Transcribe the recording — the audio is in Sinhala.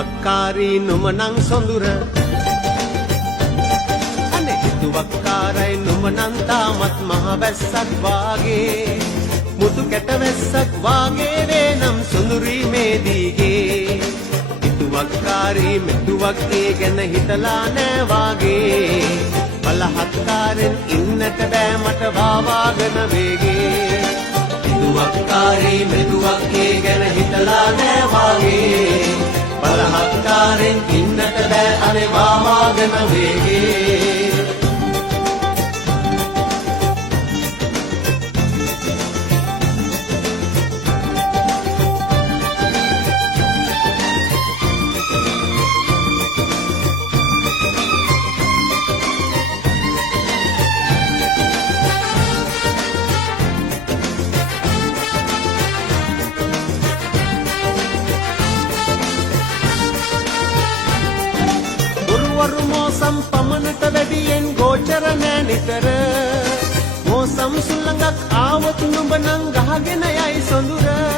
හිතුවක්කාරී නුමනං සොඳුර අනේ හිතුවක්කාරයි නුමනං තාමත් මහ වැස්සක් වාගේ මුතු කැට වැස්සක් වාගේ වේනම් සොඳුරී මේ දීගේ හිතුවක්කාරී මෙතුවක් ඒ ගැන හිතලා නෑ වාගේ බලහත්කාරෙන් ඉන්නට බෑ මට වාවාගෙන වේගේ හිතුවක්කාරී මෙතුවක් ඒ ගැන හිතලා නෑ වාගේ බලහත්කාරෙන් ඉන්නට බෑ අනේ වාවාගෙන වේගේ වරු මෝසම් පමණට වැඩියෙන් ගෝචර නෑ නිතර මෝසම් සුළඟක් ආවොත් නුඹ නං ගහගෙන යයි සොඳුර